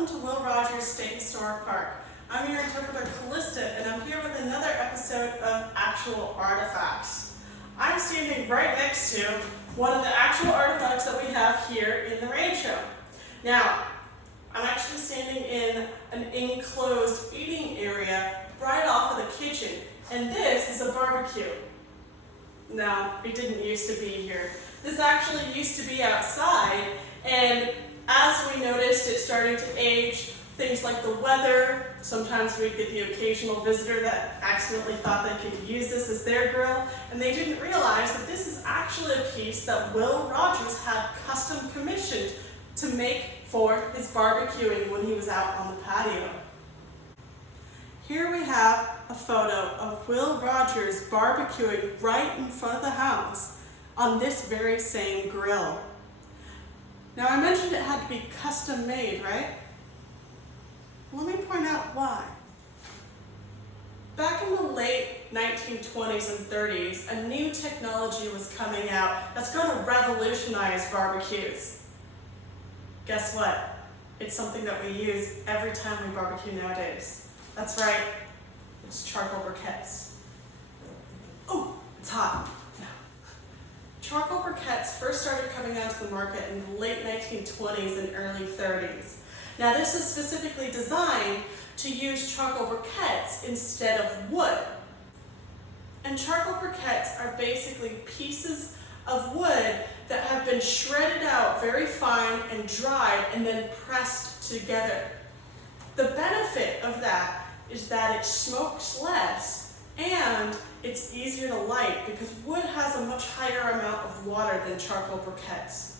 welcome to Will Rogers State Historic Park. I'm your interpreter Callista, and I'm here with another episode of Actual Artifacts. I'm standing right next to one of the actual artifacts that we have here in the rancho. Now, I'm actually standing in an enclosed eating area right off of the kitchen, and this is a barbecue. No, it didn't used to be here. This actually used to be outside, and as we noticed it starting to age, things like the weather, sometimes we'd get the occasional visitor that accidentally thought they could use this as their grill, and they didn't realize that this is actually a piece that Will Rogers had custom commissioned to make for his barbecuing when he was out on the patio. Here we have a photo of Will Rogers barbecuing right in front of the house on this very same grill. Now I mentioned it had to be custom made, right? Let me point out why. Back in the late 1920s and 30s, a new technology was coming out that's going to revolutionize barbecues. Guess what? It's something that we use every time we barbecue nowadays. That's right, it's charcoal briquettes. Oh, it's hot. No. Charcoal briquettes first started coming onto the market in the late 1920s and early 30s. Now this is specifically designed to use charcoal briquettes instead of wood. And charcoal briquettes are basically pieces of wood that have been shredded out very fine and dried and then pressed together. The benefit of that is that it smokes less and it's easier to light because wood has a much higher amount of water than charcoal briquettes.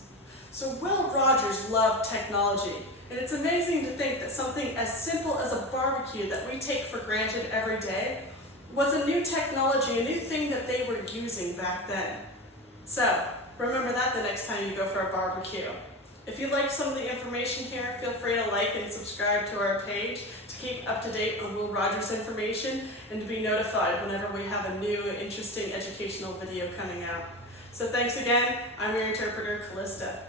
So Will Rogers loved technology, and it's amazing to think that something as simple as a barbecue that we take for granted every day was a new technology, a new thing that they were using back then. So remember that the next time you go for a barbecue. If you like some of the information here, feel free to like and subscribe to our page to keep up to date on Will Rogers information and to be notified whenever we have a new, interesting educational video coming out. So thanks again. I'm your interpreter, Callista.